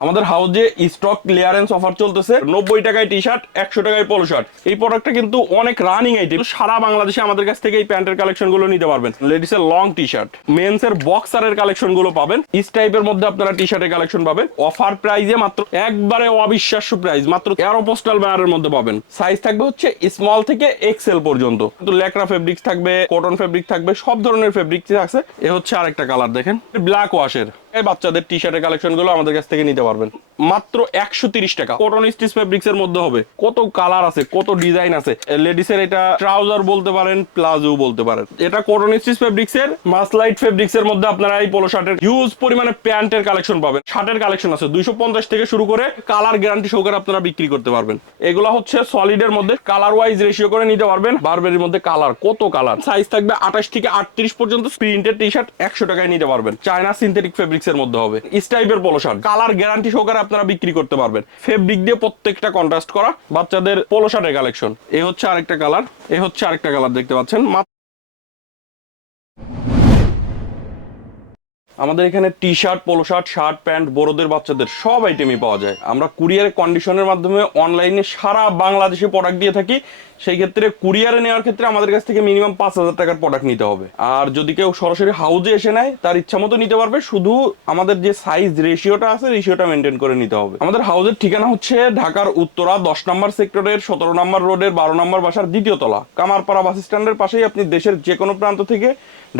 আমাদের হাউজে stock clearance offer চলতেছে। নব্বই টাকায় টি শার্ট একশো টাকায় পোলো শার্ট এই প্রোডাক্টটা কিন্তু অনেক রানিং আইটেম সারা বাংলাদেশে আমাদের কাছ থেকে এই প্যান্টের কালেকশনগুলো নিতে পারবেন। লেডিস এর লং টি শার্ট মেন্স এর বক্সারের কালেকশনগুলো পাবেন। ইস টাইপের মধ্যে আপনারা টি শার্টের কালেকশন পাবেন। অফার প্রাইজে মাত্র একবারে অবিশ্বাস্য প্রাইস মাত্র তেরো পোস্টাল ব্যানারের মধ্যে পাবেন। সাইজ থাকবে হচ্ছে স্মল থেকে এক্সেল পর্যন্ত। কিন্তু লেকরা ফেব্রিক্স থাকবে কটন ফেব্রিক থাকবে, সব ধরনের ফেব্রিক আছে এ হচ্ছে আরেকটা কালার দেখেন। ব্ল্যাক ওয়াশের এই বাচ্চাদের টি শার্টের কালেকশনগুলো আমাদের কাছ থেকে নিতে পারবেন। মাত্র একশো তিরিশ টাকা। কটন স্টিচ ফেব্রিক্স এর মধ্যে হবে। কত কালার আছে, কত ডিজাইন আছে। লেডিস এর এটা ট্রাউজার বলতে পারেন প্লাজো বলতে পারেন। এটা কটন স্টিচ ফেব্রিক্স এর মাসলাইট ফেব্রিক্স এর মধ্যে আপনারা এই পোলো শার্টের হিউজ পরিমাণে প্যান্টের কালেকশন পাবেন। শার্টের কালেকশন আছে। দুইশো পঞ্চাশ থেকে শুরু করে কালার গ্যারান্টি সহকারে আপনারা বিক্রি করতে পারবেন। এগুলো হচ্ছে সলিড এর মধ্যে কালার ওয়াইজ রেশিও করে নিতে পারবেন। বারবেরির মধ্যে কালার কত কালার সাইজ থাকবে আঠাশ থেকে আটত্রিশ পর্যন্ত প্রিন্টের টি শার্ট একশো টাকায় নিতে পারবেন। চায়না সিনথেটিক ফেব্রিক্স এর মধ্যে হবে। স্টাইপের পোলো শার্ট কালার গ্যারান্টি সহকারে আপনারা বিক্রি করতে পারবেন। ফেব্রিক দিয়ে প্রত্যেকটা কন্ট্রাস্ট করা বাচ্চাদের পোলো শার্টের কালেকশন এ হচ্ছে আরেকটা কালার এ হচ্ছে আরেকটা কালার দেখতে পাচ্ছেন। আমাদের এখানে T shirt polo shirt shirt pant বড়দের, বাচ্চাদের সব আইটেমই পাওয়া যায়। আমরা কুরিয়ারের কন্ডিশনের মাধ্যমে অনলাইনে সারা বাংলাদেশে প্রোডাক্ট দিয়ে থাকি। সেই ক্ষেত্রে কুরিয়ারে নেওয়ার ক্ষেত্রে আমাদের কাছ থেকে মিনিমাম পাঁচ হাজার টাকার প্রোডাক্ট নিতে হবে। আর যদি কেউ সরাসরি হাউজে এসে নেয়, তার ইচ্ছা মতো নিতে পারবে। শুধু আমাদের যে সাইজ রেশিওটা আছে রেশিওটা মেনটেন করে নিতে হবে। আমাদের হাউজের ঠিকানা হচ্ছে ঢাকার উত্তরা, দশ নম্বর সেক্টরের সতেরো নম্বর রোডের বারো নম্বর বাসার দ্বিতীয় তলা। কামারপাড়া বাস স্ট্যান্ডের পাশেই আপনি দেশের যে কোনো প্রান্ত থেকে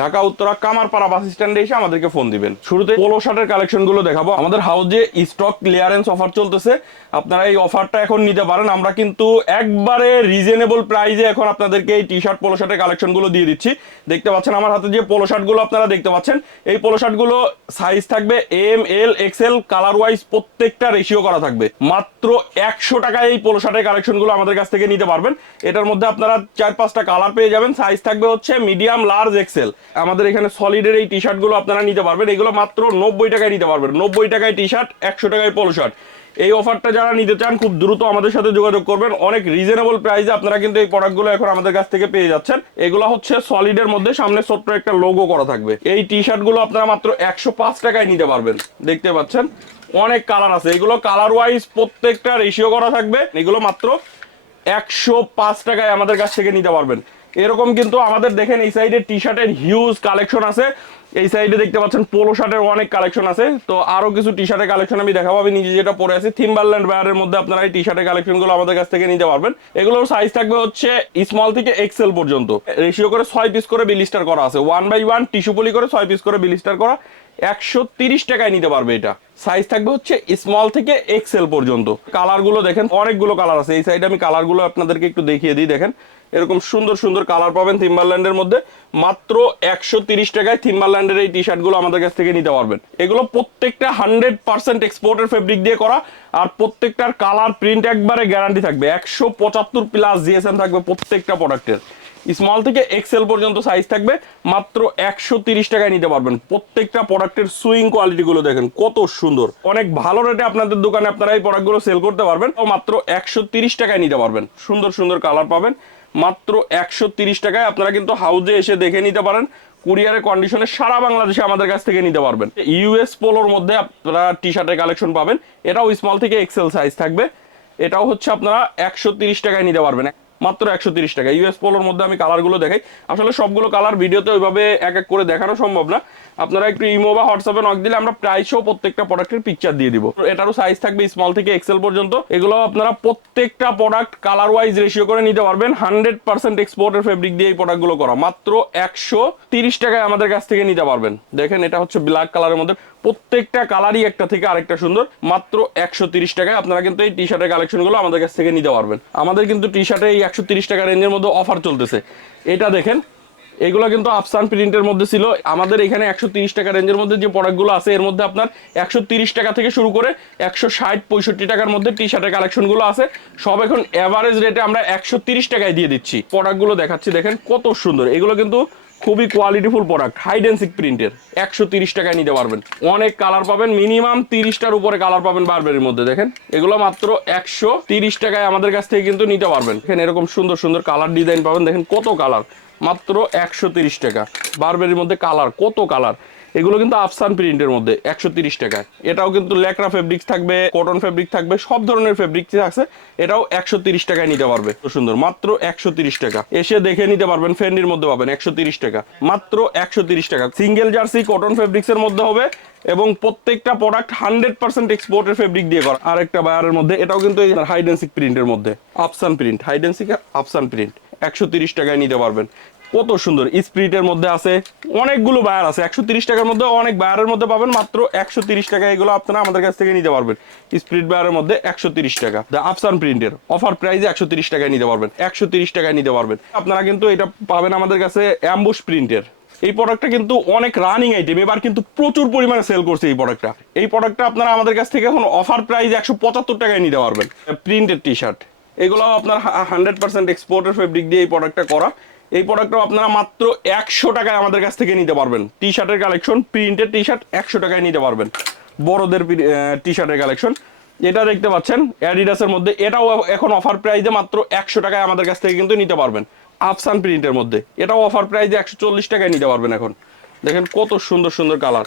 ঢাকা, উত্তরা, কামারপাড়া বাস স্ট্যান্ডে এসে আমাদেরকে ফোন দিবেন। শুরুতে পোলো শার্টের কালেকশনগুলো দেখাবো। আমাদের হাউজে স্টক ক্লিয়ারেন্স অফার চলতেছে। আপনারা এই অফারটা এখন নিতে পারেন। আমরা কিন্তু একবারে রিজনেবল প্রাইজে এখন আপনাদেরকে এই টি শার্ট পোলো শার্টের কালেকশনগুলো দিয়ে দিচ্ছি। দেখতে পাচ্ছেন আমার হাতে যে পোলো শার্টগুলো আপনারা দেখতে পাচ্ছেন, এই পোলো শার্টগুলো সাইজ থাকবে M L XL colour wise প্রত্যেকটা রেশিও করা থাকবে। মাত্র একশো টাকায় এই পোলো শার্টের কালেকশনগুলো আমাদের কাছ থেকে নিতে পারবেন। এটার মধ্যে আপনারা চার পাঁচটা কালার পেয়ে যাবেন। সাইজ থাকবে হচ্ছে মিডিয়াম লার্জ এক্সেল আমাদের এখানে সলিডের এই টি শার্টগুলো আপনারা নিতে পারবেন। এগুলো মাত্র নব্বই টাকায় নিতে পারবেন। নব্বই টাকায় টি শার্ট একশো টাকায় পোলো শার্ট এই অফারটা যারা নিতে চান, খুব দ্রুত আমাদের সাথে যোগাযোগ করবেন। অনেক রিজনেবল প্রাইসে আপনারা কিন্তু এই প্রোডাক্টগুলো এখন আমাদের কাছ থেকে পেয়ে যাচ্ছেন। এগুলো হচ্ছে সলিডের মধ্যে সামনে ছোট্ট একটা লোগো করা থাকবে। এই টি শার্টগুলো আপনারা মাত্র একশো পাঁচ টাকায় নিতে পারবেন। দেখতে পাচ্ছেন? অনেক কালার আছে। এগুলো কালার ওয়াইজ প্রত্যেকটা রেশিও করা থাকবে। এগুলো মাত্র একশো পাঁচ টাকায় আমাদের কাছ থেকে নিতে পারবেন। এরকম কিন্তু আমাদের দেখেন এই সাইডে টি শার্টের হিউজ কালেকশন আছে। এই সাইডে দেখতে পাচ্ছেন পোলো শার্টের অনেক কালেকশন আছে। তো আরও কিছু টি শার্টের কালেকশন আমি দেখাবো। আমি নিজে যেটা পরে আছি থিম্বারল্যান্ড ব্যারের মধ্যে আপনারা এই টি শার্টের কালেকশনগুলো আমাদের কাছ থেকে নিতে পারবেন। এগুলোর সাইজ থাকবে হচ্ছে স্মল থেকে এক্সেল পর্যন্ত। রেশিও করে ছয় পিস করে বিলিস্টার করা আছে। One by one tissue poly করে ছয় পিস করে বিলিস্টার করা। একশো তিরিশ টাকায় নিতে পারবে এটা। সাইজ থাকবে হচ্ছে স্মল থেকে এক্সেল পর্যন্ত। কালারগুলো দেখেন, অনেকগুলো কালার আছে। এই সাইডে আমি কালারগুলো আপনাদেরকে একটু দেখিয়ে দিই, দেখেন। এরকম সুন্দর সুন্দর কালার পাবেন থিম্বারল্যান্ডের মধ্যে। মাত্র একশো তিরিশ টাকায় থিম্বারল্যান্ডের এই টি শার্টগুলো আমাদের কাছ থেকে নিতে পারবেন। এগুলো প্রত্যেকটা হান্ড্রেড পার্সেন্ট এক্সপোর্টের ফেব্রিক দিয়ে করা, আর প্রত্যেকটার কালার প্রিন্ট একবারে গ্যারান্টি থাকবে। একশো পঁচাত্তর প্লাস জিএসএম থাকবে প্রত্যেকটা প্রোডাক্টের স্মল থেকে এক্সেল পর্যন্ত সাইজ থাকবে, মাত্র একশো টাকায় নিতে পারবেন। প্রত্যেকটা প্রোডাক্টের সুইং কোয়ালিটি গুলো দেখেন, কত সুন্দর। অনেক ভালো রেটে আপনাদের দোকানে আপনারা এই প্রোডাক্টগুলো সেল করতে পারবেন, ও মাত্র একশো টাকায় নিতে পারবেন। সুন্দর সুন্দর কালার পাবেন, মাত্র একশো টাকায় আপনারা কিন্তু হাউজে এসে দেখে নিতে পারেন কুরিয়ারের কন্ডিশনে সারা বাংলাদেশে আমাদের কাছ থেকে নিতে পারবেন। ইউএস পোলোর মধ্যে আপনারা টি শার্টের কালেকশন পাবেন, এটাও স্মল থেকে এক্সেল সাইজ থাকবে, এটাও হচ্ছে আপনারা একশো টাকায় নিতে পারবেন। মাত্র একশো তিরিশ টাকা। ইউএস পোলোর মধ্যে আমি কালারগুলো দেখাই। আসলে সবগুলো কালার ভিডিওতে ওইভাবে এক এক করে দেখানো সম্ভব না। আপনারা একটু ইমো বা হোয়াটসঅ্যাপে নক দিলে আমরা প্রাইসও প্রত্যেকটা প্রোডাক্টের পিকচার দিয়ে দিব। এটারও সাইজ থাকবে স্মল থেকে এক্সেল পর্যন্ত। এগুলো আপনারা প্রত্যেকটা প্রোডাক্ট কালার ওয়াইজ রেশিও করে নিতে পারবেন। হান্ড্রেড পার্সেন্ট এক্সপোর্টের ফেব্রিক দিয়ে এই প্রোডাক্টগুলো করা। মাত্র একশো তিরিশ টাকায় আমাদের কাছ থেকে নিতে পারবেন। দেখেন, এটা হচ্ছে ব্ল্যাক কালারের মধ্যে প্রত্যেকটা কালারই একটা থেকে আরেকটা সুন্দর। মাত্র একশো তিরিশ টাকায় আপনারা কিন্তু এই টি শার্টের কালেকশনগুলো আমাদের কাছ থেকে নিতে পারবেন। আমাদের কিন্তু টি শার্টে এই একশো তিরিশ টাকা রেঞ্জের মধ্যে অফার চলতেছে। এটা দেখেন এগুলো কিন্তু আফসান প্রিন্টের মধ্যে ছিল। আমাদের এখানে একশো তিরিশ টাকা রেঞ্জের মধ্যে যে প্রোডাক্টগুলো আছে, এর মধ্যে আপনার একশো তিরিশ টাকা থেকে শুরু করে একশো ষাট, পঁয়ষট্টি টাকার মধ্যে টি শার্টের কালেকশনগুলো আছে। সব এখন এভারেজ রেটে আমরা একশো তিরিশ টাকায় দিয়ে দিচ্ছি। প্রোডাক্টগুলো দেখাচ্ছি, দেখেন কত সুন্দর। এগুলো কিন্তু খুবই কোয়ালিটিফুল প্রোডাক্ট হাইডেন্সিক প্রিন্টের একশো তিরিশ টাকায় নিতে পারবেন। অনেক কালার পাবেন মিনিমাম তিরিশটার উপরে কালার পাবেন বারবারের মধ্যে, দেখেন। এগুলো মাত্র একশো তিরিশ টাকায় আমাদের কাছ থেকে কিন্তু নিতে পারবেন। এখানে এরকম সুন্দর সুন্দর কালার ডিজাইন পাবেন, দেখেন কত কালার মাত্র একশো তিরিশ টাকা। বারবারের মধ্যে কালার, কত কালার? এগুলো কিন্তু আফসান প্রিন্টের মধ্যে, একশো তিরিশ টাকা। এটাও কিন্তু লেকরা ফেব্রিক্স থাকবে কটন ফেব্রিক থাকবে, সব ধরনের ফেব্রিক আছে। এটাও একশো তিরিশ টাকায় নিতে পারবে। সুন্দর, মাত্র একশো তিরিশ টাকা। এসে দেখে নিতে পারবেন, ফেন্ডির মধ্যে পাবেন, একশো তিরিশ টাকা। মাত্র একশো তিরিশ টাকা। সিঙ্গেল জার্সি কটন ফেব্রিক্স এর মধ্যে হবে এবং প্রত্যেকটা প্রোডাক্ট হান্ড্রেড পার্সেন্ট এক্সপোর্টের ফেব্রিক দিয়ে করা। আরেকটা বায়ারের মধ্যে, এটাও কিন্তু হাইডেন্সিক প্রিন্টের মধ্যে। আফসান প্রিন্ট হাইডেন্সিক আফসান প্রিন্ট একশো তিরিশ টাকায় নিতে পারবেন। কত সুন্দর স্প্রিটের মধ্যে আছে, অনেকগুলো বায়ার আছে, একশো তিরিশ টাকার মধ্যে অনেক বায়ারের মধ্যে পাবেন, মাত্র একশো তিরিশ টাকা এগুলো আপনারা আমাদের কাছ থেকে নিতে পারবেন। স্প্রিট বায়ারের মধ্যে একশো তিরিশ টাকা। দ্য আফসান প্রিন্টের অফার প্রাইসে একশো তিরিশ টাকায় নিতে পারবেন, একশো তিরিশ টাকায় নিতে পারবেন। আপনারা কিন্তু এটা পাবেন আমাদের কাছে অ্যাম্বুশ প্রিন্টের এই প্রোডাক্টটা কিন্তু অনেক রানিং আইটেম এবার কিন্তু প্রচুর পরিমাণে সেল করছে এই প্রোডাক্টটা এই প্রোডাক্টটা আপনারা আমাদের কাছ থেকে এখন অফার প্রাইস একশো পঁচাত্তর টাকায় নিতে পারবেন। প্রিন্টেড টি শার্ট এগুলো আপনার হান্ড্রেড পার্সেন্ট এক্সপোর্টের ফেব্রিক দিয়ে এই প্রোডাক্টটা করা। এই প্রোডাক্টটাও আপনারা মাত্র একশো টাকায় আমাদের কাছ থেকে নিতে পারবেন। টি শার্টের কালেকশন প্রিন্টেড টি শার্ট একশো টাকায় নিতে পারবেন। বড়দের টি শার্টের কালেকশন এটা দেখতে পাচ্ছেন অ্যাডিডাসের মধ্যে। এটাও এখন অফার প্রাইজে মাত্র একশো টাকায় আমাদের কাছ থেকে কিন্তু নিতে পারবেন। আফসান প্রিন্টের মধ্যে। এটাও অফার প্রাইজে একশো চল্লিশ টাকায় নিতে পারবেন এখন। দেখেন কত সুন্দর সুন্দর কালার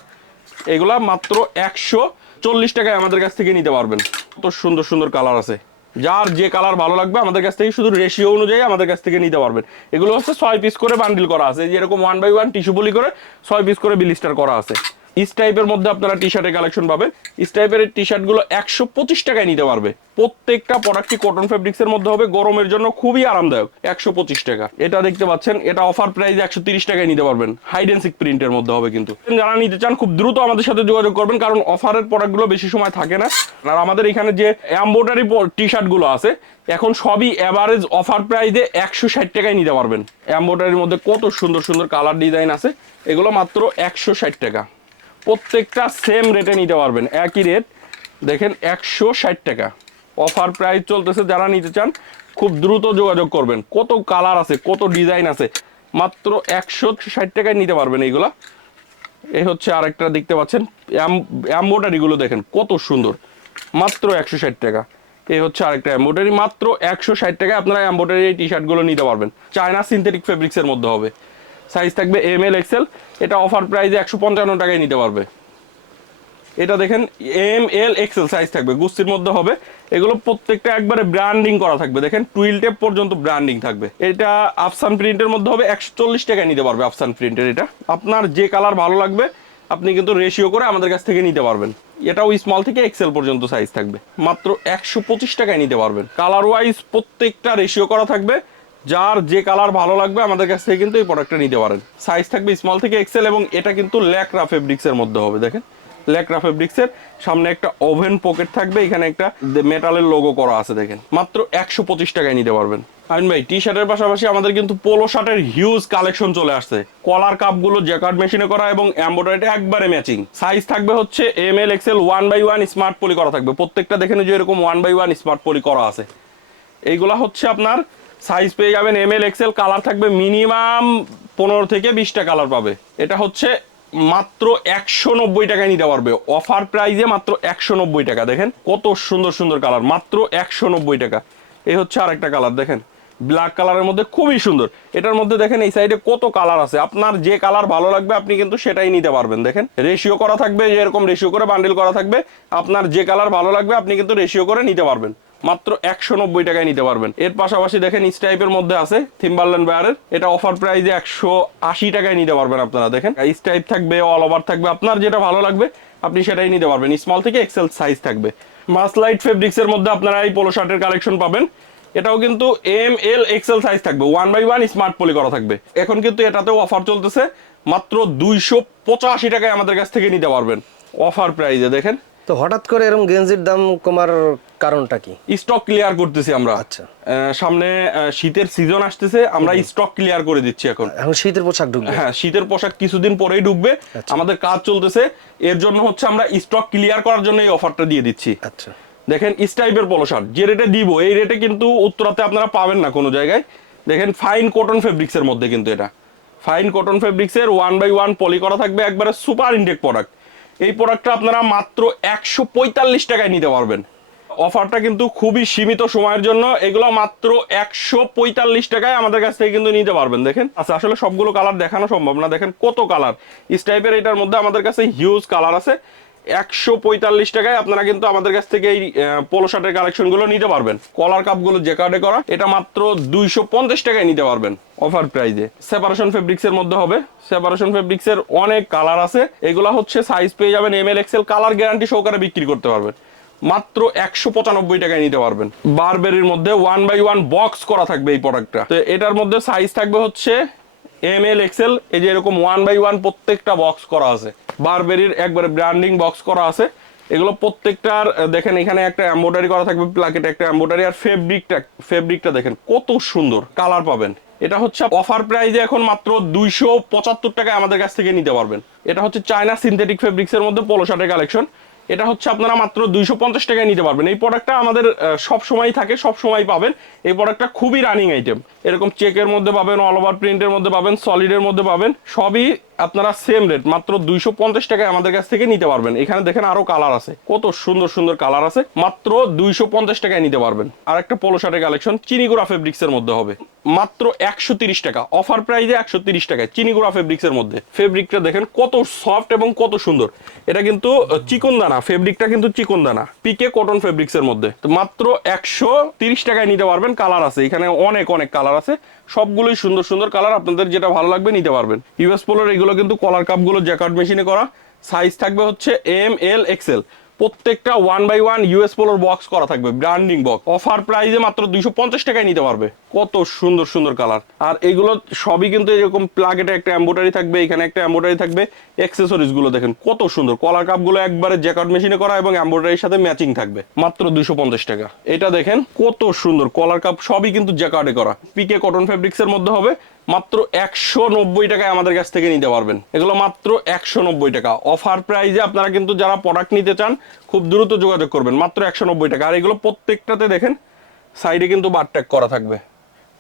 এগুলা মাত্র একশো চল্লিশ টাকায় আমাদের কাছ থেকে নিতে পারবেন। কত সুন্দর সুন্দর কালার আছে। যার যে কালার ভালো লাগবে, আমাদের কাছ থেকে শুধু রেশিও অনুযায়ী আমাদের কাছ থেকে নিতে পারবেন। এগুলো হচ্ছে ছয় পিস করে বান্ডিল করা আছে। যেরকম ওয়ান বাই ওয়ান টিস্যু বলি করে ছয় পিস করে বিলিস্টার করা আছে। ইস টাইপের মধ্যে আপনারা টি শার্টের কালেকশন পাবেন। ইস টাইপের টি শার্টগুলো একশো পঁচিশ টাকায় নিতে পারবে। প্রত্যেকটা প্রোডাক্টই কটন ফেব্রিক্স এর মধ্যে হবে। গরমের জন্য খুবই আরামদায়ক। একশো পঁচিশ টাকা। এটা দেখতে পাচ্ছেন, এটা অফার প্রাইস একশো তিরিশ টাকায় নিতে পারবেন। হাইডেন্সিক প্রিন্টের মধ্যে হবে কিন্তু। যারা নিতে চান, খুব দ্রুত আমাদের সাথে যোগাযোগ করবেন, কারণ অফারের প্রোডাক্টগুলো বেশি সময় থাকে না। আর আমাদের এখানে যে এম্বোটারি টি শার্টগুলো আছে, এখন সবই এভারেজ অফার প্রাইসে একশো ষাট টাকায় নিতে পারবেন। এম্বোটারির মধ্যে কত সুন্দর সুন্দর কালার ডিজাইন আছে। এগুলো মাত্র একশো ষাট টাকা। প্রত্যেকটা সেম রেটে নিতে পারবেন। একই রেট দেখেন একশো ষাট টাকা। অফার প্রাইস চলতেছে, যারা নিতে চান, খুব দ্রুত যোগাযোগ করবেন। কত কালার আছে, কত ডিজাইন আছে, মাত্র একশো ষাট টাকায় নিতে পারবেন এইগুলা। এই হচ্ছে আরেকটা দেখতে পাচ্ছেন অ্যাম্বোটারিগুলো দেখেন, কত সুন্দর। মাত্র একশো ষাট টাকা। এই হচ্ছে আরেকটা এম্বোটারি মাত্র একশো ষাট টাকায় আপনারা এম্বোটারি এই টি শার্টগুলো নিতে পারবেন। চায়না সিনথেটিক ফেব্রিক্সের মধ্যে হবে। সাইজ থাকবে এম এল এক্সেল এটা অফার প্রাইসে একশো পঞ্চান্ন টাকায় নিতে পারবে। এটা দেখেন এম এল এক্সেল সাইজ থাকবে, গুস্তির মধ্যে হবে। এগুলো প্রত্যেকটা একবারে ব্র্যান্ডিং করা থাকবে, দেখেন টুইল টেপ পর্যন্ত ব্র্যান্ডিং থাকবে। এটা আফসান প্রিন্টের মধ্যে হবে, একশো চল্লিশ টাকায় নিতে পারবে আফসান প্রিন্টের এটা। আপনার যে কালার ভালো লাগবে, আপনি কিন্তু রেশিও করে আমাদের কাছ থেকে নিতে পারবেন। এটাও স্মল থেকে এক্সেল পর্যন্ত সাইজ থাকবে। মাত্র একশো পঁচিশ টাকায় নিতে পারবেন। কালার ওয়াইজ প্রত্যেকটা রেশিও করা থাকবে। যার যে কালার ভালো লাগবে আমাদের কাছ থেকে কিন্তু এই প্রোডাক্টটা নিতে পারেন। সাইজ থাকবে স্মল থেকে এক্সেল এবং এটা কিন্তু ল্যাকরা ফেব্রিক্সের মধ্যে হবে, দেখেন। ল্যাকরা ফেব্রিক্সের সামনে একটা ওভেন পকেট থাকবে, এখানে একটা মেটালের লোগো করা আছে, দেখেন। মাত্র একশো পঁচিশ টাকায় নিতে পারবেন। আমিন ভাই টি শার্টের পাশাপাশি আমাদের কিন্তু পোলো শার্টের হিউজ কালেকশন চলে আসছে। কলার কাপগুলো জ্যাকার্ড মেশিনে করা এবং এম্ব্রয়ডারিটা একবারে ম্যাচিং সাইজ থাকবে হচ্ছে M L XL one by one smart poly করা থাকবে। প্রত্যেকটা দেখেন যে এরকম one by one smart poly করা আছে। এইগুলা হচ্ছে আপনার সাইজ পেয়ে যাবেন এম এল এক্সেল কালার থাকবে মিনিমাম পনেরো থেকে বিশটা কালার পাবে। এটা হচ্ছে মাত্র একশো নব্বই টাকায় নিতে পারবে। অফার প্রাইজে মাত্র একশো নব্বই টাকা। দেখেন কত সুন্দর সুন্দর কালার মাত্র একশো নব্বই টাকা। এই হচ্ছে আরেকটা কালার দেখেন। ব্ল্যাক কালারের মধ্যে খুবই সুন্দর। এটার মধ্যে দেখেন এই সাইডে কত কালার আছে। আপনার যে কালার ভালো লাগবে, আপনি কিন্তু সেটাই নিতে পারবেন। দেখেন রেশিও করা থাকবে যেরকম রেশিও করে বান্ডিল করা থাকবে। আপনার যে কালার ভালো লাগবে, আপনি কিন্তু রেশিও করে নিতে পারবেন। মাত্র একশো নব্বই টাকায় নিতে পারবেন। এর পাশাপাশি দেখেন ইস টাইপের মধ্যে আছে থিম্বারল্যান্ড বায়ারের এটা অফার প্রাইসে একশো আশি টাকায় নিতে পারবেন আপনারা, দেখেন। ইস টাইপ থাকবে অল ওভার থাকবে, আপনার যেটা ভালো লাগবে, আপনি সেটাই নিতে পারবেন। স্মল থেকে এক্সেল সাইজ থাকবে। মাসলাইট ফেব্রিক্স এর মধ্যে আপনারা এই পোলো শার্টের কালেকশন পাবেন। এটাও কিন্তু এম এল এক্সেল সাইজ থাকবে one by one smart poly করা থাকবে। এখন কিন্তু এটাতেও অফার চলতেছে, মাত্র দুইশো পঁচাশি টাকায় আমাদের কাছ থেকে নিতে পারবেন। অফার প্রাইজে দেখেন। তো হঠাৎ করে এরকম গেঞ্জির দাম কমার কারণটা কি? স্টক ক্লিয়ার করতেছি আমরা। আচ্ছা। সামনে শীতের সিজন আসতেছে আমরা স্টক ক্লিয়ার করে দিচ্ছি এখন। এখন শীতের পোশাক ঢুকবে। হ্যাঁ শীতের পোশাক কিছুদিন পরেই ঢুকবে। আমাদের কাজ চলতেছে এর জন্য হচ্ছে আমরা স্টক ক্লিয়ার করার জন্য এই অফারটা দিয়ে দিচ্ছি। আচ্ছা। দেখেন স্টাইপের পলো শার্ট যে রেটে দিব এই রেটে কিন্তু উত্তরাতে আপনারা পাবেন না কোনো জায়গায়। দেখেন ফাইন কটন ফেব্রিক্সের মধ্যে কিন্তু এটা। ফাইন কটন ফেব্রিক্সের ওয়ান বাই ওয়ান পলি করা থাকবে একবারে সুপার ইনটেক প্রোডাক্ট এই প্রোডাক্টটা আপনারা মাত্র একশো পঁয়তাল্লিশ টাকায় নিতে পারবেন। অফারটা কিন্তু খুবই সীমিত সময়ের জন্য। এগুলো মাত্র একশো পঁয়তাল্লিশ টাকায় আমাদের কাছ থেকে কিন্তু নিতে পারবেন, দেখেন। আচ্ছা আসলে সবগুলো কালার দেখানো সম্ভব না। দেখেন কত কালার স্টাইপের এটার মধ্যে আমাদের কাছে হিউজ কালার আছে। একশো পঁয়তাল্লিশ টাকায় আপনারা কিন্তু আমাদের কাছ থেকে এই পোলো শার্টের কালেকশনগুলো নিতে পারবেন। কলার কাপগুলো যে কার্ডে করা, এটা মাত্র দুইশো পঞ্চাশ টাকায় নিতে পারবেন অফার প্রাইজে সেপারেশন ফেব্রিক্স এর মধ্যে হবে। সেপারেশন ফেব্রিক্স এর অনেক কালার আছে। এগুলা হচ্ছে সাইজ পেয়ে যাবেন M L XL colour guarantee সহকারে বিক্রি করতে পারবেন। মাত্র একশো পঁচানব্বই টাকায় নিতে পারবেন। বারবেরির মধ্যে ওয়ান বাই ওয়ান বক্স করা থাকবে এই প্রোডাক্টটা তো এটার মধ্যে সাইজ থাকবে হচ্ছে এম এল এক্সেল এই যে এরকম ওয়ান বাই ওয়ান প্রত্যেকটা বক্স করা আছে। বারবেরির একবারে ব্র্যান্ডিং বক্স করা আছে। এগুলো প্রত্যেকটার দেখেন এখানে একটা এম্বোটারি করা থাকবে প্লাকেটে একটা এম্বোটারি আর ফেব্রিকটা ফেব্রিকটা দেখেন, কত সুন্দর কালার পাবেন। এটা হচ্ছে অফার প্রাইজে এখন মাত্র দুইশো পঁচাত্তর টাকায় আমাদের কাছ থেকে নিতে পারবেন। এটা হচ্ছে চায়না সিনথেটিক ফেব্রিক্সের মধ্যে পোলো শার্টের কালেকশন এটা হচ্ছে আপনারা মাত্র দুইশো পঞ্চাশ টাকায় নিতে পারবেন। এই প্রোডাক্টটা আমাদের সব সময় থাকে সব সময় পাবেন। এই প্রোডাক্টটা খুবই রানিং আইটেম এরকম চেকের মধ্যে পাবেন অল ওভার প্রিন্টের মধ্যে পাবেন সলিডের মধ্যে পাবেন, সবই আপনারা সেম রেট মাত্র দুইশো পঞ্চাশ টাকায় আমাদের কাছ থেকে নিতে পারবেন। এখানে দেখেন আরও কালার আছে। কত সুন্দর সুন্দর কালার আছে। মাত্র দুইশো পঞ্চাশ টাকায় নিতে পারবেন। আর একটা পোলো শার্টের কালেকশন চিনিগুড়া ফেব্রিক্স এর মধ্যে হবে। মাত্র একশো তিরিশ টাকা। অফার প্রাইজে একশো তিরিশ টাকায়, চিনিগুড়া ফেব্রিক্স এর মধ্যে। ফেব্রিকটা দেখেন কত সফট এবং কত সুন্দর। এটা কিন্তু চিকন দানা ফেব্রিকটা কিন্তু চিকন দানা পিকে কটন ফেব্রিক্স এর মধ্যে। মাত্র একশো তিরিশ টাকায় নিতে পারবেন। কালার আছে। এখানে অনেক অনেক কালার আছে। সবগুলোই সুন্দর সুন্দর কালার, আপনাদের যেটা ভালো লাগবে নিতে পারবেন। ইউএস পোলোর এগুলো কিন্তু কলার কাপগুলো জ্যাকার্ড মেশিনে করা। সাইজ থাকবে হচ্ছে এম এল এক্সেল প্রত্যেকটা ওয়ান বাই ওয়ান ইউএস পোলোর বক্স করা থাকবে ব্র্যান্ডিং বক্স অফার প্রাইসে মাত্র দুইশো পঞ্চাশ টাকায় নিতে পারবে। কত সুন্দর সুন্দর কালার আর এগুলো সবই কিন্তু এরকম প্লাগেটে একটা এম্বোটারি থাকবে, এখানে একটা এম্বোটারি থাকবে গুলো দেখেন, কত সুন্দর। কলার কাপগুলো একবারে জ্যাকার্ড মেশিনে করা এবং এম্বোটারির সাথে ম্যাচিং থাকবে, মাত্র দুইশো পঞ্চাশ টাকা। এটা দেখেন, কত সুন্দর। কলার কাপ সবই কিন্তু জ্যাকার্ডে করা। পিকে কটন ফেব্রিক্স এর মধ্যে হবে মাত্র একশো নব্বই টাকায় আমাদের কাছ থেকে নিতে পারবেন। এগুলো মাত্র একশো নব্বই টাকা অফার প্রাইজে আপনারা কিন্তু যারা প্রোডাক্ট নিতে চান, খুব দ্রুত যোগাযোগ করবেন। মাত্র একশো নব্বই টাকা। আর এগুলো প্রত্যেকটাতে দেখেন সাইডে কিন্তু বার ট্যাগ করা থাকবে।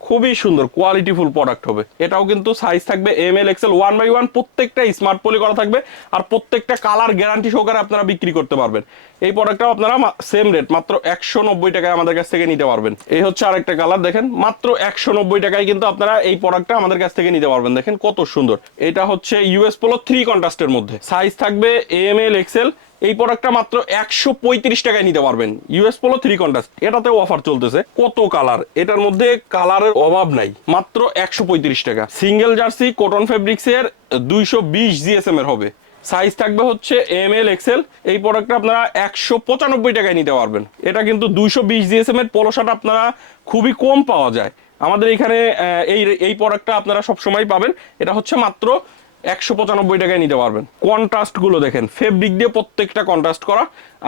খুবই সুন্দর কোয়ালিটিফুল প্রোডাক্ট হবে। এটাও কিন্তু সাইজ থাকবে M L XL one by one প্রত্যেকটা স্মার্ট পলি করা থাকবে। আর প্রত্যেকটা কালার গ্যারান্টি সহকারে আপনারা বিক্রি করতে পারবেন। এই প্রোডাক্টটাও আপনারা সেম রেট মাত্র একশো নব্বই টাকায় আমাদের কাছ থেকে নিতে পারবেন। এই হচ্ছে আরেকটা কালার দেখেন, মাত্র একশো নব্বই টাকায় কিন্তু আপনারা এই প্রোডাক্টটা আমাদের কাছ থেকে নিতে পারবেন। দেখেন কত সুন্দর। এটা হচ্ছে ইউএস পোলো থ্রি কন্ট্রাস্টের মধ্যে। সাইজ থাকবে এম এল এক্সেল এই প্রোডাক্টটা মাত্র একশো পঁয়ত্রিশ টাকায় নিতে পারবেন। ইউএস পোলো থ্রি কন্টাস্ট এটাতেও অফার চলতেছে। কত কালার এটার মধ্যে কালারের অভাব নাই। মাত্র একশো পঁয়ত্রিশ টাকা। সিঙ্গেল জার্সি কটন ফেব্রিক্স এর দুইশো বিশ জিএসএম এর হবে। সাইজ থাকবে হচ্ছে এম এল এক্সেল এই প্রোডাক্টটা আপনারা একশো পঁচানব্বই টাকায় নিতে পারবেন। এটা কিন্তু দুইশো বিশ জিএসএম এর পোলো শার্ট আপনারা খুবই কম পাওয়া যায়। আমাদের এখানে এই এই প্রোডাক্টটা আপনারা সবসময় পাবেন। এটা হচ্ছে মাত্র একশো পঁচানব্বই টাকায় নিতে পারবেন। কন্ট্রাস্টগুলো দেখেন। ফেব্রিক দিয়ে প্রত্যেকটা কন্ট্রাস্ট করা।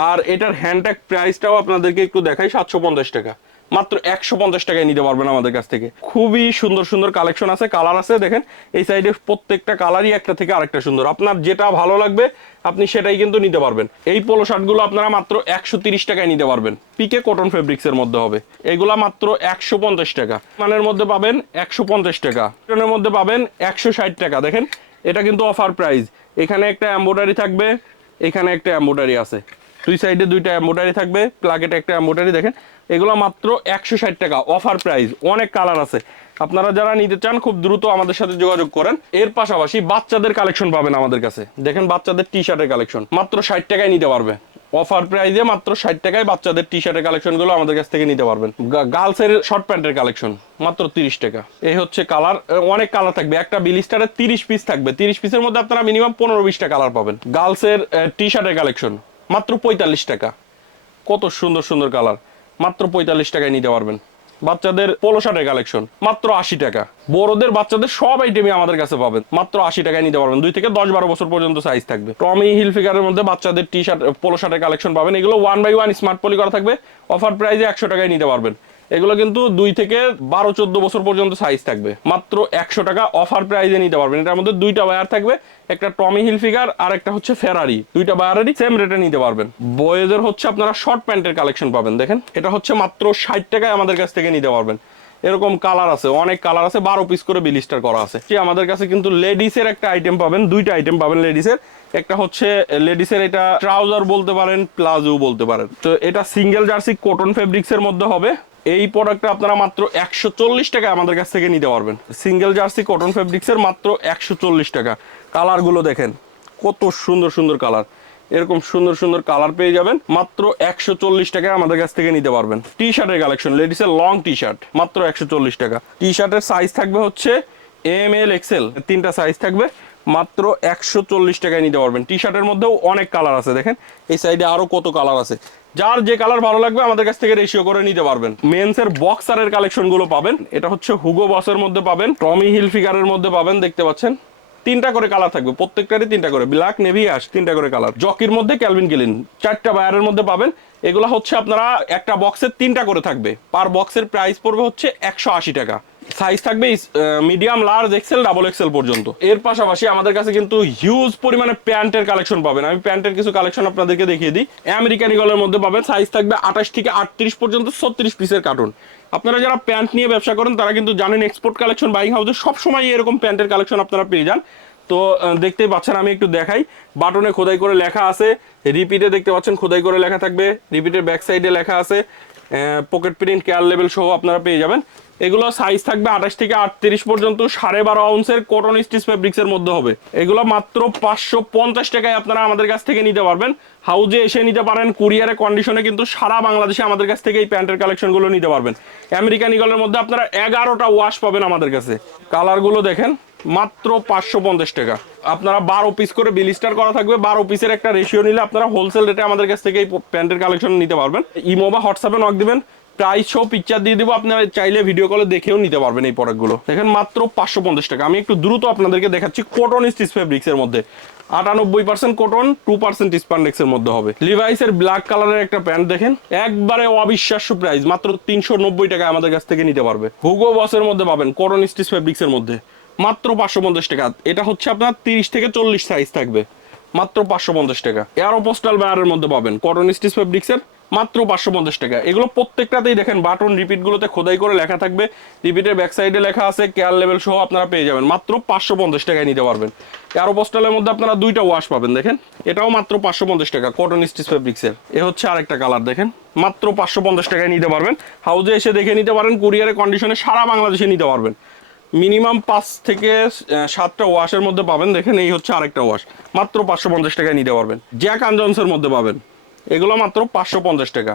আর এটার হ্যান্ডট্যাগ প্রাইসটাও আপনাদেরকে একটু দেখাই, সাতশো পঞ্চাশ টাকা। মাত্র একশো পঞ্চাশ টাকায় নিতে পারবেন আমাদের কাছ থেকে। খুবই সুন্দর সুন্দর কালেকশন আছে কালার আছে, দেখেন, এই সাইডে প্রত্যেকটা কালারই একটা থেকে আরেকটা সুন্দর। আপনার যেটা ভালো লাগবে, আপনি সেটাই কিন্তু নিতে পারবেন। এই পোলো শার্টগুলো আপনারা মাত্র একশো তিরিশ টাকায় নিতে পারবেন। পিকে কটন ফেব্রিক্স এর মধ্যে হবে। এগুলা মাত্র একশো পঞ্চাশ টাকা। মানের মধ্যে পাবেন একশো পঞ্চাশ টাকা। কটনের মধ্যে পাবেন একশো ষাট টাকা। দেখেন, এটা কিন্তু অফার প্রাইস এখানে একটা এম্বোটারি থাকবে, এখানে একটা এম্বোটারি আছে। দুই সাইডে দুইটা এম্বোটারি থাকবে প্লাকেটে একটা এম্বোটারি দেখেন। এগুলো মাত্র একশো ষাট টাকা অফার প্রাইস অনেক কালার আছে। আপনারা যারা নিতে চান, খুব দ্রুত আমাদের সাথে যোগাযোগ করেন। এর পাশাপাশি বাচ্চাদের কালেকশন পাবেন আমাদের কাছে। দেখেন বাচ্চাদের টি শার্টের কালেকশন মাত্র ষাট টাকায় নিতে পারবে। অফার প্রাইজে মাত্র ষাট টাকায় বাচ্চাদের টি শার্টের কালেকশনগুলো আমাদের কাছ থেকে নিতে পারবেন। গার্লসের শর্ট প্যান্টের কালেকশন মাত্র তিরিশ টাকা। এই হচ্ছে কালার অনেক কালার থাকবে। একটা বিলিস্টারের তিরিশ পিস থাকবে। তিরিশ পিসের মধ্যে আপনারা মিনিমাম পনেরো বিশটা কালার পাবেন। গার্লসের টি শার্টের কালেকশন মাত্র পঁয়তাল্লিশ টাকা। কত সুন্দর সুন্দর কালার মাত্র পঁয়তাল্লিশ টাকায় নিতে পারবেন। বাচ্চাদের পোলো শার্টের কালেকশন মাত্র আশি টাকা। বড়দের, বাচ্চাদের সব আইটেমই আমাদের কাছে পাবেন। মাত্র আশি টাকায় নিতে পারবেন। দুই থেকে দশ বারো বছর পর্যন্ত সাইজ থাকবে। টমি হিল ফিগারের মধ্যে বাচ্চাদের টি শার্ট পোলো শার্টের কালেকশন পাবেন। এগুলো one by one smart poly করা থাকবে। অফার প্রাইজে একশো টাকায় নিতে পারবেন। এগুলো কিন্তু দুই থেকে বারো, চোদ্দ বছর পর্যন্ত সাইজ থাকবে। মাত্র একশো টাকা অফার প্রাইজে নিতে পারবেন। এটার মধ্যে দুইটা বায়ার থাকবে, একটা টমি হিল ফিগার আর একটা হচ্ছে ফেরারি দুইটা বায়ারেরই সেম রেটে নিতে পারবেন। বয়েজের হচ্ছে আপনারা শর্ট প্যান্টের কালেকশন পাবেন, দেখেন। এটা হচ্ছে মাত্র ষাট টাকায় আমাদের কাছ থেকে নিতে পারবেন। এরকম কালার আছে, অনেক কালার আছে, বারো পিস করে বিলিস্টার করা আছে। যে আমাদের কাছে কিন্তু লেডিসের একটা আইটেম পাবেন, দুইটা আইটেম পাবেন লেডিসের একটা হচ্ছে লেডিসের এটা ট্রাউজার বলতে পারেন প্লাজো বলতে পারেন। তো এটা সিঙ্গেল জার্সি কটন ফেব্রিক্স এর মধ্যে হবে। এই প্রোডাক্টটা আপনারা মাত্র একশো চল্লিশ টাকা আমাদের কাছ থেকে নিতে পারবেন। সিঙ্গেল জার্সি কটন ফেব্রিক্স এর মাত্র একশো চল্লিশ টাকা। কালারগুলো দেখেন, কত সুন্দর সুন্দর কালার এরকম সুন্দর সুন্দর কালার পেয়ে যাবেন, মাত্র একশো চল্লিশ টাকায় আমাদের কাছ থেকে নিতে পারবেন। টি শার্টের কালেকশন লেডিসের লং টি শার্ট মাত্র একশো চল্লিশ টাকা। টি শার্টের সাইজ থাকবে হচ্ছে এম এল এক্সেল তিনটা সাইজ থাকবে, মাত্র একশো চল্লিশ টাকায় নিতে পারবেন। টি শার্টের মধ্যেও অনেক কালার আছে, দেখেন। এই সাইডে আরও কত কালার আছে। যার যে কালার ভালো লাগবে আমাদের কাছ থেকে রেশিও করে নিতে পারবেন। মেন্সের বক্সারের কালেকশনগুলো পাবেন। এটা হচ্ছে হুগো বসের মধ্যে পাবেন। টমি হিল ফিগারের মধ্যে পাবেন, দেখতে পাচ্ছেন। তিনটা করে কালার থাকবে, প্রত্যেকটারই তিনটা করে। ব্ল্যাক নেভি অ্যাশ তিনটা করে কালার জকির মধ্যে ক্যালভিন কিলিন চারটা বায়ারের মধ্যে পাবেন। এগুলো হচ্ছে আপনারা একটা বক্সের তিনটা করে থাকবে। পার বক্সের প্রাইস পড়বে হচ্ছে একশো আশি টাকা। সাইজ থাকবে medium large XL double XL পর্যন্ত। এর পাশাপাশি আমাদের কাছে কিন্তু হিউজ পরিমাণে প্যান্টের কালেকশন পাবেন। আমি প্যান্টের কিছু কালেকশন আপনাদেরকে দেখিয়ে দিই। আমেরিকান ইগলের মধ্যে পাবেন সাইজ থাকবে আঠাশ থেকে আটত্রিশ পর্যন্ত, ছত্রিশ পিসের কার্টুন আপনারা যারা প্যান্ট নিয়ে ব্যবসা করেন, তারা কিন্তু জানেন এক্সপোর্ট কালেকশন বাইং হাউসে সবসময় এরকম প্যান্টের কালেকশন আপনারা পেয়ে যান। তো দেখতেই পাচ্ছেন, আমি একটু দেখাই। বাটনে খোদাই করে লেখা আছে। রিপিটে দেখতে পাচ্ছেন, খোদাই করে লেখা থাকবে। রিপিটের ব্যাক সাইডে লেখা আছে। পকেট প্রিন্ট কেয়ার লেভেল সহ আপনারা পেয়ে যাবেন। এগুলো সাইজ থাকবে আঠাশ থেকে আটত্রিশ পর্যন্ত, সাড়ে বারো আউন্সের কটন স্টিচ ফেব্রিক্স এর মধ্যে হবে। এগুলো মাত্র পাঁচশো পঞ্চাশ টাকায় আপনারা আমাদের কাছ থেকে নিতে পারবেন। হাউজে এসে নিতে পারেন কুরিয়ারে কন্ডিশনে কিন্তু সারা বাংলাদেশে আমাদের কাছ থেকে এই প্যান্টের কালেকশনগুলো নিতে পারবেন। আমেরিকান ইগলের মধ্যে আপনারা এগারোটা ওয়াশ পাবেন আমাদের কাছে। কালারগুলো দেখেন। মাত্র পাঁচশো পঞ্চাশ টাকা। আপনারা বারো পিস করে বিলিস্টার করা থাকবে। বারো পিসের একটা রেশিও নিলে আপনারা হোলসেল রেটে আমাদের কাছ থেকে এই প্যান্টের কালেকশন নিতে পারবেন। ইমো বা হোয়াটসঅ্যাপে নক দিবেন। প্রাইস সহ পিকচার দিয়ে দিব। আপনারা চাইলে ভিডিও কলে দেখেও নিতে পারবেন এই প্রোডাক্টগুলো দেখেন মাত্র পাঁচশো পঞ্চাশ টাকা। আমি একটু দ্রুত আপনাদেরকে দেখাচ্ছি কটন স্টিচ ফেব্রিক্স এর মধ্যে। আটানব্বই percent cotton two percent spandex এর মধ্যে হবে। লিভাইসের ব্ল্যাক কালারের একটা প্যান্ট দেখেন। একবারে অবিশ্বাস্য প্রাইস মাত্র তিনশো নব্বই টাকা আমাদের কাছ থেকে নিতে পারবে। হুগো বসের মধ্যে পাবেন কটন স্টিচ ফেব্রিক্স এর মধ্যে। মাত্র পাঁচশো পঞ্চাশ টাকা। এটা হচ্ছে আপনার তিরিশ থেকে চল্লিশ সাইজ থাকবে। মাত্র পাঁচশো পঞ্চাশ টাকা। এয়ারো পোস্টাল ব্যানারের মধ্যে পাবেন। কটন স্টিচ ফেব্রিক্স এর মাত্র পাঁচশো পঞ্চাশ টাকা। এগুলো প্রত্যেকটাতেই দেখেন বাটন রিপিট গুলোতে খোদাই করে লেখা থাকবে। রিপিটের ব্যাক সাইডে লেখা আছে কেয়ার লেভেল সহ আপনারা পেয়ে যাবেন। মাত্র পাঁচশো পঞ্চাশ টাকায় নিতে পারবেন। এয়ারো পোস্টালের মধ্যে আপনারা দুইটা ওয়াশ পাবেন, দেখেন। এটাও মাত্র পাঁচশো পঞ্চাশ টাকা কটন স্টিচ ফেব্রিক্স এর। এ হচ্ছে আরেকটা কালার দেখেন। মাত্র পাঁচশো পঞ্চাশ টাকায় নিতে পারবেন। হাউজে এসে দেখে নিতে পারেন কুরিয়ারের কন্ডিশনে সারা বাংলাদেশে নিতে পারবেন। মিনিমাম পাঁচ থেকে সাতটা ওয়াশের মধ্যে পাবেন। দেখেন, এই হচ্ছে আরেকটা ওয়াশ মাত্র পাঁচশো পঞ্চাশ টাকায় নিতে পারবেন। জ্যাক আনজনসের মধ্যে পাবেন। এগুলো মাত্র পাঁচশো পঞ্চাশ টাকা।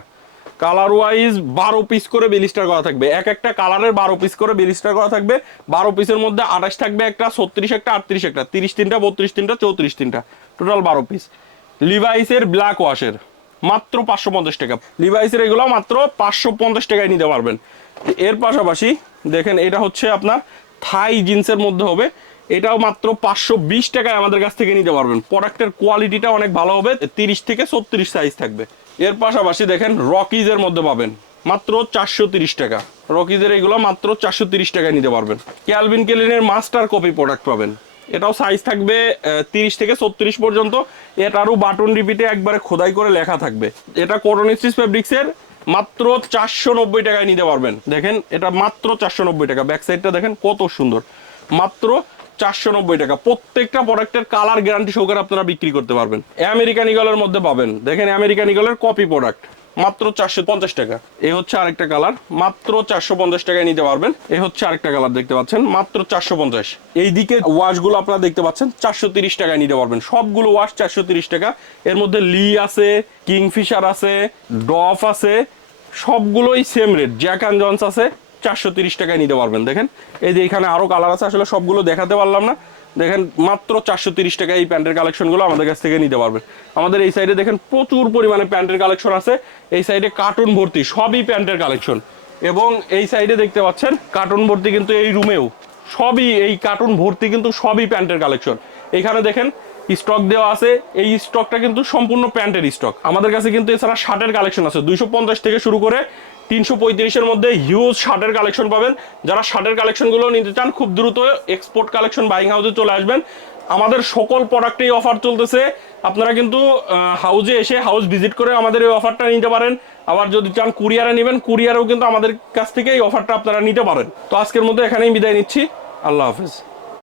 কালার ওয়াইজ বারো পিস করে বিলিস্টার করা থাকবে। এক একটা কালারের বারো পিস করে বিলিস্টার করা থাকবে। বারো পিসের মধ্যে আঠাশ থাকবে একটা, ছত্রিশ একটা, আটত্রিশ একটা। তিরিশ তিনটা, বত্রিশ তিনটা, চৌত্রিশ তিনটা। টোটাল বারো পিস লিভাইসের ব্ল্যাক ওয়াশের মাত্র পাঁচশো পঞ্চাশ টাকা। লিভাইসের এগুলো মাত্র পাঁচশো পঞ্চাশ টাকায় নিতে পারবেন। এর পাশাপাশি দেখেন, এটা হচ্ছে আপনার থাই জিন্সের মধ্যে হবে। এটাও মাত্র পাঁচশো বিশ টাকায় আমাদের কাছ থেকে নিতে পারবেন। প্রোডাক্টের কোয়ালিটিটা অনেক ভালো হবে, তিরিশ থেকে ছত্রিশ সাইজ থাকবে। এর পাশাপাশি দেখেন রকিজের মধ্যে পাবেন, মাত্র চারশো তিরিশ টাকা। রকিজের এগুলো মাত্র চারশো তিরিশ টাকায় নিতে পারবেন। ক্যালভিন কেলিনের মাস্টার কপি প্রোডাক্ট পাবেন। এটাও সাইজ থাকবে তিরিশ থেকে ছত্রিশ পর্যন্ত। এটারও বাটন রিপিটে একবারে খোদাই করে লেখা থাকবে। এটা কটন স্টিচ ফেব্রিক্সের মাত্র চারশো নব্বই টাকায় নিতে পারবেন। দেখেন, এটা মাত্র চারশো নব্বই টাকা ব্যাক সাইডটা দেখেন, কত সুন্দর। মাত্র চারশো নব্বই টাকা। প্রত্যেকটা প্রোডাক্টের কালার গ্যারান্টি সহকারে আপনারা বিক্রি করতে পারবেন। আমেরিকান ইগলের মধ্যে পাবেন। দেখেন আমেরিকান ইগলের কপি প্রোডাক্ট মাত্র চারশো পঞ্চাশ টাকা। এ হচ্ছে আরেকটা কালার। মাত্র চারশো পঞ্চাশ টাকায় নিতে পারবেন। এ হচ্ছে আরেকটা কালার দেখতে পাচ্ছেন। মাত্র চারশো পঞ্চাশ। এইদিকে ওয়াশগুলো আপনারা দেখতে পাচ্ছেন। চারশো তিরিশ টাকায় নিতে পারবেন। সবগুলো ওয়াশ চারশো তিরিশ টাকা। এর মধ্যে লি আছে, কিংফিশার আছে, ডফ আছে, সবগুলোই same rate Jack and Jones আছে, চারশো তিরিশ টাকায় নিতে পারবেন। দেখেন, এই যে এখানে আরও কালার আছে। আসলে সবগুলো দেখাতে পারলাম না। দেখেন মাত্র চারশো তিরিশ টাকায় এই প্যান্টের কালেকশনগুলো আমাদের কাছ থেকে নিতে পারবেন আমাদের এই সাইডে দেখেন প্রচুর পরিমাণে প্যান্টের কালেকশন আছে। এই সাইডে কার্টুন ভর্তি, সবই প্যান্টের কালেকশন। এবং এই সাইডে দেখতে পাচ্ছেন, কার্টুন ভর্তি কিন্তু এই রুমেও। সবই এই কার্টুন ভর্তি কিন্তু সবই প্যান্টের কালেকশন। এখানে দেখেন, স্টক দেওয়া আছে। এই স্টকটা কিন্তু সম্পূর্ণ প্যান্টের স্টক। আমাদের কাছে কিন্তু এছাড়া শার্টের কালেকশন আছে। দুইশো পঞ্চাশ থেকে শুরু করে তিনশো পঁয়ত্রিশের মধ্যে হিউজ শার্টের কালেকশন পাবেন। যারা শার্টের কালেকশনগুলো নিতে চান, খুব দ্রুত এক্সপোর্ট কালেকশন বাইং হাউসে চলে আসবেন। আমাদের সকল প্রোডাক্টেই অফার চলতেছে। আপনারা কিন্তু হাউজে এসে হাউস ভিজিট করে আমাদের এই অফারটা নিতে পারেন। আবার যদি চান কুরিয়ারে নেবেন কুরিয়ারেও কিন্তু আমাদের কাছ থেকে এই অফারটা আপনারা নিতে পারেন। তো আজকের মধ্যে এখানেই বিদায় নিচ্ছি। আল্লাহ হাফেজ।